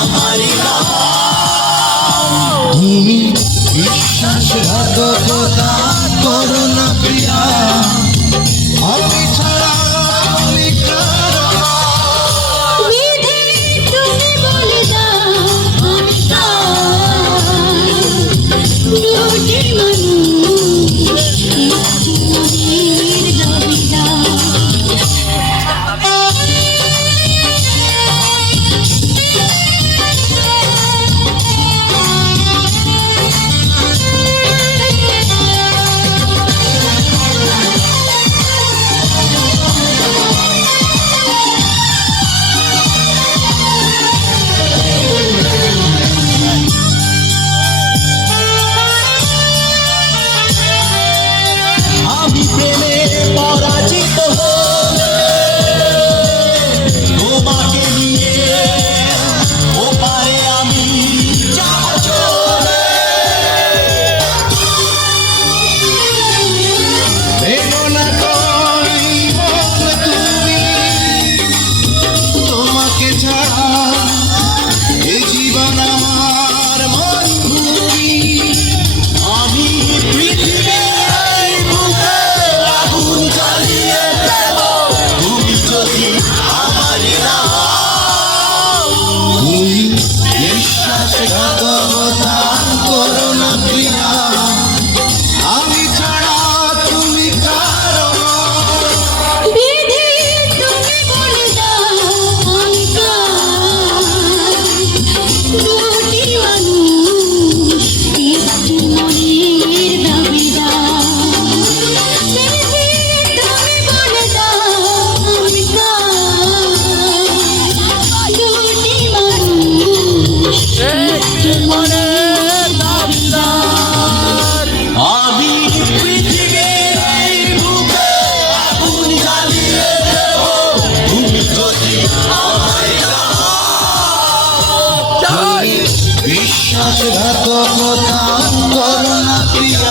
আমারই তুমি বিশ্বাসঘাতকতা করো না প্রিয়া, আমি ছাড়া তুমি কারো না। বিধি তুমি বলে দাও আমি কার, দুটি মানুষ মনের দাবিদার। আমি প্রেমে পরাজিত হলে তোমাকে নিয়ে ওপারে আমি যাব চলে। বেদনা করি মন তুমি, তোমাকে ছাড়া এ জীবন আমার মরুভূমি। আমি পৃথিবীর বুকে আগুন জ্বালিয়ে দেব, তুমি যদি আমারই না হও। তুমি বিশ্বাসঘাতকতা করো না প্রিয়া, আমি ছাড়া তুমি কারো না। বিধি তুমি বলে দাও আমি কার, দুটি মানুষ একটি মনের দাবিদার। বিধি তুমি বলে দাও আমি কার, দুটি মানুষ একটি মনের দাবিদার। আমি পৃথিবীর বুকে আগুন জ্বালিয়ে দেব, তুমি যদি আমারই না হও। বিশ্বাসঘাতকতা করো না প্রিয়া,